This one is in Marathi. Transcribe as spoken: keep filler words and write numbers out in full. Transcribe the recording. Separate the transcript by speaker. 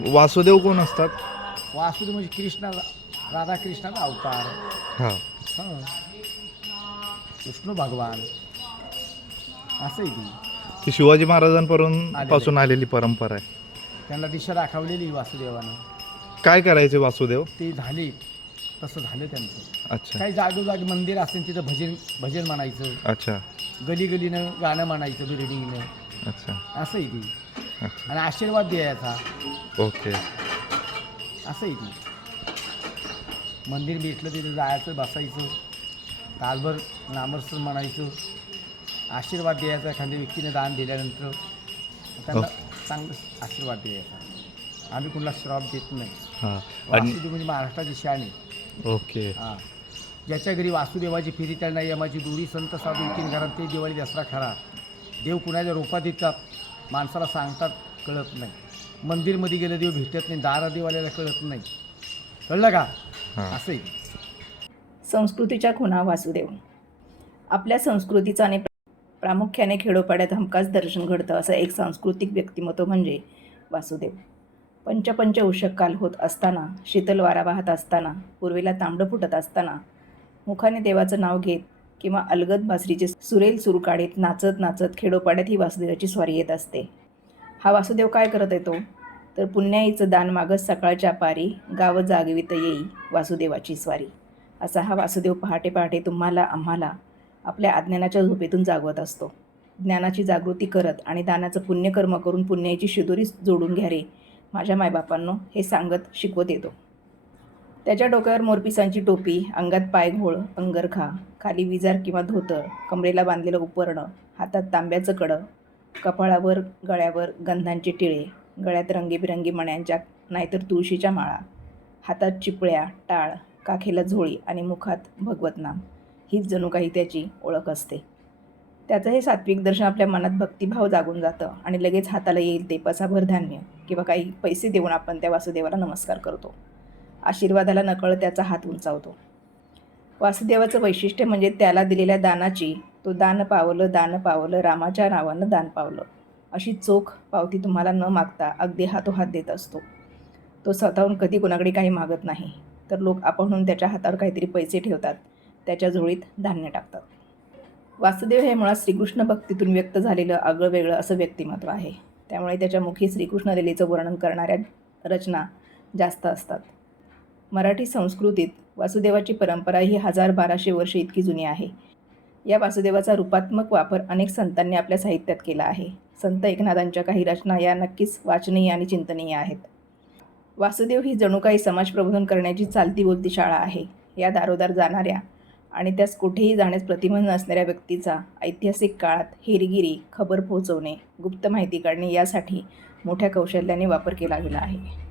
Speaker 1: वासुदेव कोण असतात?
Speaker 2: वासुदेव म्हणजे कृष्णा, राधाकृष्णाचा अवतार.
Speaker 1: हां.
Speaker 2: हां, विष्णू भगवान असं आहे ती.
Speaker 1: की शिवाजी महाराजांपासून
Speaker 2: आलेलं
Speaker 1: पासून
Speaker 2: आहे.
Speaker 1: आलेली परंपरा आहे.
Speaker 2: त्यांना दिशा दाखवलेली वासुदेवानं.
Speaker 1: काय करायचे वासुदेव?
Speaker 2: ते झाले, तसं झालं त्यांचं.
Speaker 1: अच्छा
Speaker 2: काही जागोजागी मंदिर असेल तिथं भजन भजन म्हणायचं,
Speaker 1: अच्छा
Speaker 2: गली गलीनं गाणं म्हणायचं बिल्डिंगनं,
Speaker 1: अच्छा
Speaker 2: असं आहे ती.
Speaker 1: अच्छा
Speaker 2: आणि आशीर्वाद द्यायचा,
Speaker 1: ओके.
Speaker 2: असं आहे ती. मंदिर भेटलं तिथं जायचं, बसायचं, तासभर नामस्मरण म्हणायचं, आशीर्वाद द्यायचा. एखाद्या व्यक्तीने दान दिल्यानंतर त्यांना चांगलं आशीर्वाद द्यायचा. आम्ही कुणाला श्राप देत नाही.
Speaker 1: हां आणि
Speaker 2: वासुदेव म्हणजे महाराष्ट्राची शान आहे.
Speaker 1: ओके
Speaker 2: हां, ज्याच्या घरी वासुदेवाची फेरी त्यांना यमाची दोरी संत साधू येतील घरात, ते दिवाळी दसरा खरा. देव कुणाच्या रूपात येतात माणसाला सांगतात, कळत नाही. मंदिरमध्ये गेलं देव भेटत नाही, दारा देवाल्याला कळत नाही. कळलं का?
Speaker 1: हां
Speaker 2: असं आहे.
Speaker 3: संस्कृतीच्या खुणा वासुदेव. आपल्या संस्कृतीचं आणि प्रामुख्याने खेडोपाड्यात हमखास दर्शन घडतं असं एक सांस्कृतिक व्यक्तिमत्व म्हणजे वासुदेव. पंचपंच उषक काल होत असताना, शीतल वारा वाहत असताना, पूर्वेला तांबडं फुटत असताना, मुखाने देवाचं नाव घेत किंवा अलगद बासरीचे सुरेल सूर काढीत नाचत नाचत खेडोपाड्यात ही वासुदेवाची स्वारी येत असते. हा वासुदेव काय करत येतो तर पुण्याईचं दान मागत सकाळच्या पारी, गाव जागवित येई वासुदेवाची स्वारी. असा हा वासुदेव पहाटे पहाटे तुम्हाला आम्हाला आपल्या अज्ञानाच्या झोपेतून जागवत असतो. ज्ञानाची जागृती करत आणि दानाचं पुण्यकर्म करून पुण्याची शिदोरी जोडून घ्या रे माझ्या मायबापांनो, हे सांगत शिकवत येतो. त्याच्या डोक्यावर मोरपिसांची टोपी, अंगात पायघोळ, अंगरखा, खाली विजार किंवा धोतर, कमरेला बांधलेलं उपरणं, हातात तांब्याचं कडं, कपाळावर गळ्यावर गंधांचे टिळे, गळ्यात रंगीबिरंगी मण्यांच्या नाहीतर तुळशीच्या माळा, हातात चिपळ्या, टाळ, काखेला झोळी आणि मुखात भगवत नाम, हीच जणू काही त्याची ओळख असते. त्याचं हे सात्विक दर्शन आपल्या मनात भक्तिभाव जागून जातं आणि लगेच हाताला येईल ते पसाभर धान्य किंवा काही पैसे देऊन आपण त्या वासुदेवाला नमस्कार करतो. आशीर्वादाला नकळत त्याचा हात उंचावतो. वासुदेवाचं वैशिष्ट्य म्हणजे त्याला दिलेल्या दानाची, तो दान पावलं दान पावलं रामाच्या नावानं दान पावलं, अशी चोख पावती तुम्हाला न मागता अगदी हातोहात देत असतो. तो स्वतःहून कधी कोणाकडे काही मागत नाही, तर लोक आपणहून त्याच्या हातावर काहीतरी पैसे ठेवतात, त्याच्या झोळीत धान्य टाकतात. वासुदेव हे मुळात श्रीकृष्ण भक्तीतून व्यक्त झालेलं आगळं वेगळं असं व्यक्तिमत्व आहे. त्यामुळे त्याच्या मुखी श्रीकृष्ण लीलेचं वर्णन करणाऱ्या रचना जास्त असतात. मराठी संस्कृतीत वासुदेवाची परंपरा ही हजार बाराशे वर्षे इतकी जुनी आहे. या वासुदेवाचा रूपात्मक वापर अनेक संतांनी आपल्या साहित्यात केला आहे. संत एकनाथांच्या काही रचना या नक्कीच वाचनीय आणि चिंतनीय आहेत. वासुदेव ही जणू काही समाज प्रबोधन करण्याची चालती बोलती शाळा आहे. या दारोदार जाणाऱ्या आणि त्यास कुठेही जाण्यास प्रतिबंध नसणाऱ्या व्यक्तीचा ऐतिहासिक काळात हेरगिरी, खबर पोहोचवणे, गुप्त माहिती काढणे यासाठी मोठ्या कौशल्याने वापर केला गेला आहे.